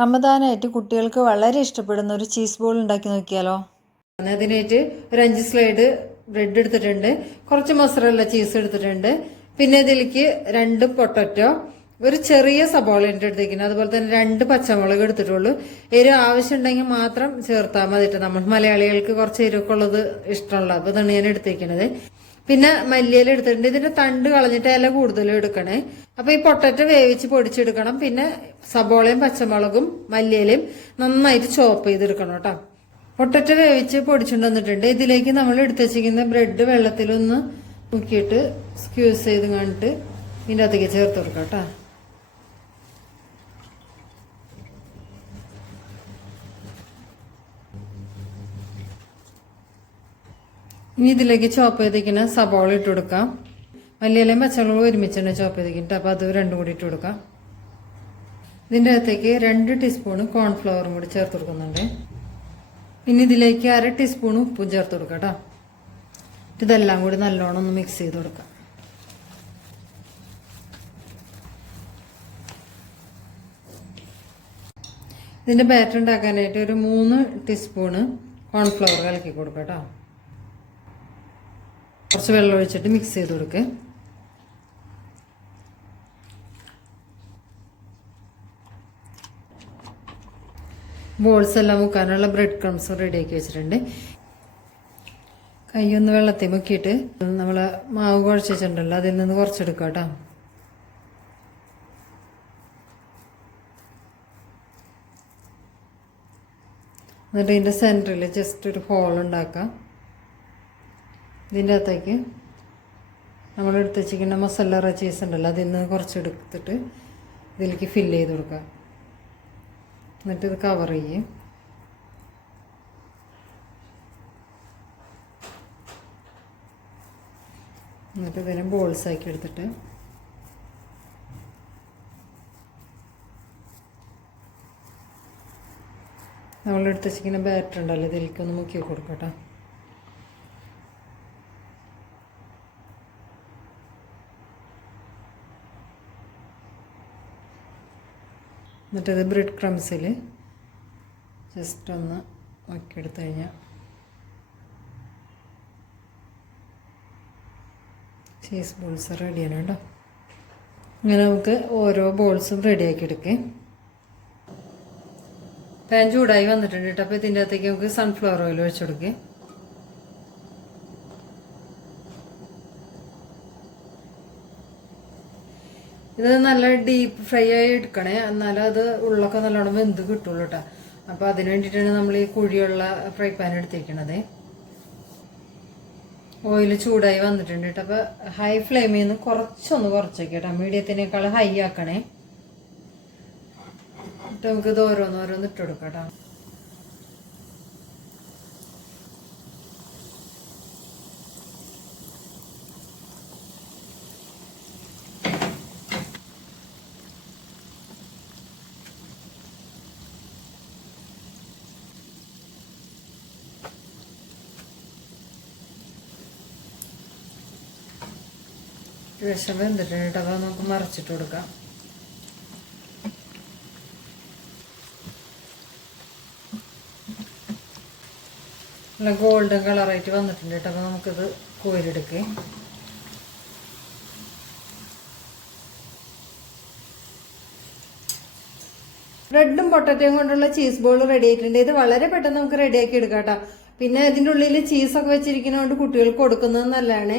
റമദാനായിട്ട് കുട്ടികൾക്ക് വളരെ ഇഷ്ടപ്പെടുന്ന ഒരു ചീസ് ബോൾ ഉണ്ടാക്കി നോക്കിയാലോ? അതിനായിട്ട് ഒരു അഞ്ച് സ്ലൈഡ് ബ്രെഡ് എടുത്തിട്ടുണ്ട്. കുറച്ച് മസറുള്ള ചീസ് എടുത്തിട്ടുണ്ട്. പിന്നെ ഇതിലേക്ക് രണ്ട് പൊട്ടറ്റോ ഒരു ചെറിയ സബോള ഉണ്ട് അതുപോലെ തന്നെ രണ്ട് പച്ചമുളക് എടുത്തിട്ടുള്ളൂ. എരിവ് ആവശ്യമുണ്ടെങ്കിൽ മാത്രം ചേർത്താൽ മതിട്ട് നമ്മൾ മലയാളികൾക്ക് കുറച്ച് എരിവൊക്കെ ഉള്ളത് ഇഷ്ടമുള്ളത് ഇതാണ് ഞാൻ എടുത്തേക്കുന്നത് പിന്നെ മല്ലിയില എടുത്തിട്ടുണ്ട്. ഇതിന്റെ തണ്ട് കളഞ്ഞിട്ട് ഇല കൂടുതലും എടുക്കണേ. അപ്പൊ ഈ പൊട്ടറ്റ വേവിച്ച് പൊടിച്ചെടുക്കണം. പിന്നെ സബോളയും പച്ചമുളകും മല്ലിയിലയും നന്നായിട്ട് ചോപ്പ് ചെയ്തെടുക്കണം കേട്ടോ. പൊട്ടറ്റ വേവിച്ച് പൊടിച്ചിട്ട് വന്നിട്ടുണ്ട്. ഇതിലേക്ക് നമ്മൾ എടുത്തു വെച്ചിരിക്കുന്ന ബ്രെഡ് വെള്ളത്തിലൊന്ന് മുക്കിയിട്ട് സ്ക്യൂസ് ചെയ്ത് കണ്ടിട്ട് ഇതിന്റെ അകത്തേക്ക് ചേർത്ത് കൊടുക്കാം കേട്ടോ. ഇനി ഇതിലേക്ക് ചോപ്പ് ചെയ്തിരിക്കുന്ന സബോള ഇട്ട് കൊടുക്കാം. മല്ലിയിലയും പച്ചമുളകും ഒരുമിച്ച് തന്നെ ചോപ്പ് ചെയ്തിരിക്കുന്നുണ്ട്. അപ്പോൾ അത് രണ്ടും കൂടി ഇട്ട് കൊടുക്കാം. ഇതിന്റെ അകത്തേക്ക് രണ്ട് ടീസ്പൂൺ കോൺഫ്ലവറും കൂടി ചേർത്ത് കൊടുക്കുന്നുണ്ട്. പിന്നെ ഇതിലേക്ക് അര ടീസ്പൂൺ ഉപ്പും ചേർത്ത് കൊടുക്കാം കേട്ടോ. ഇതെല്ലാം കൂടി നല്ലോണം ഒന്ന് മിക്സ് ചെയ്ത് കൊടുക്കാം. ഇതിന്റെ ബാറ്റർ ഉണ്ടാക്കാനായിട്ട് ഒരു മൂന്ന് ടീസ്പൂണ് കോൺഫ്ലവർ കലക്കി കൊടുക്കാം കേട്ടോ. കുറച്ച് വെള്ളം ഒഴിച്ചിട്ട് മിക്സ് ചെയ്ത് കൊടുക്കുക ബോൾസ് എല്ലാം മുക്കാനുള്ള ബ്രെഡ് ക്രംസ് റെഡിയാക്കി വെച്ചിട്ടുണ്ട്. കൈയൊന്ന് വെള്ളത്തിൽ മുക്കിയിട്ട് നമ്മൾ മാവ് കുഴച്ച് വെച്ചിട്ടുണ്ടല്ലോ അതിൽ നിന്ന് കുറച്ചെടുക്കാം കേട്ടോ. എന്നിട്ട് ഇതിന്റെ സെന്ററിൽ ജസ്റ്റ് ഒരു ഹോൾ ഉണ്ടാക്കാം. ഇതിന്റെ അകത്തേക്ക് നമ്മൾ എടുത്ത് വെച്ചിരിക്കുന്ന മസാല റച്ചീസ് ഉണ്ടല്ലോ അതിൽ നിന്ന് കുറച്ചെടുത്തിട്ട് ഇതിലേക്ക് ഫില്ല് ചെയ്ത് കൊടുക്കാം എന്നിട്ട് ഇത് കവർ ചെയ്യും. എന്നിട്ട് ഇതിനെ ബോൾസ് ആക്കി എടുത്തിട്ട് നമ്മളെടുത്ത് വെച്ചിരിക്കുന്ന ബാറ്റർ ഉണ്ടല്ലോ ഇതിലേക്ക് ഒന്ന് മുക്കി കൊടുക്കട്ടോ എന്നിട്ടത് ബ്രെഡ് ക്രംസിൽ ജസ്റ്റ് ഒന്ന് ആക്കിയെടുത്ത് കഴിഞ്ഞാൽ ചീസ് ബോൾസ് റെഡിയാണ് കേട്ടോ. ഇങ്ങനെ നമുക്ക് ഓരോ ബോൾസും റെഡിയാക്കി എടുക്കേ. പാൻ ചൂടായി വന്നിട്ടുണ്ട് കേട്ടോ. അപ്പോൾ ഇതിന്റെ അകത്തേക്ക് നമുക്ക് സൺഫ്ലവർ ഓയിൽ ഒഴിച്ചു കൊടുക്കേ. ഇത് നല്ല ഡീപ്പ് ഫ്രൈ ആയി എടുക്കണേ. എന്നാലും അത് ഉള്ളൊക്കെ നല്ലോണം വെന്ത് കിട്ടുള്ളൂ കേട്ടോ അപ്പോൾ അതിന് വേണ്ടിയിട്ടാണ് നമ്മൾ ഈ കുഴിയുള്ള ഫ്രൈ പാൻ എടുത്തിരിക്കണത് ഓയിൽ ചൂടായി വന്നിട്ടുണ്ട് കേട്ടോ അപ്പോൾ ഹൈ ഫ്ലെയിമിൽ നിന്ന് കുറച്ചൊന്ന് കുറച്ചൊക്കെ കേട്ടോ മീഡിയത്തിനേക്കാൾ ഹൈ ആക്കണേ. നമുക്ക് ഇത് ഓരോന്ന് ഓരോന്ന് ഇട്ട് കൊടുക്കാം കേട്ടോ വിഷം വെന്തിട്ടുണ്ട് കേട്ടോ അപ്പോൾ നമുക്ക് മറച്ചിട്ട് കൊടുക്കാം. നല്ല ഗോൾഡൻ കളറായിട്ട് വന്നിട്ടുണ്ട് കേട്ടോ. അപ്പോൾ നമുക്കിത് കോരിയെടുക്കേ. ബ്രെഡും പൊട്ടറ്റയും കൊണ്ടുള്ള ചീസ് ബോൾ റെഡി ആയിട്ടുണ്ട്. ഇത് വളരെ പെട്ടെന്ന് നമുക്ക് റെഡിയാക്കി എടുക്കാം കേട്ടോ. പിന്നെ ഇതിന്റെ ഉള്ളിൽ ചീസൊക്കെ വെച്ചിരിക്കുന്നതുകൊണ്ട് കുട്ടികൾക്ക് കൊടുക്കുന്നത് നല്ലതാണ്.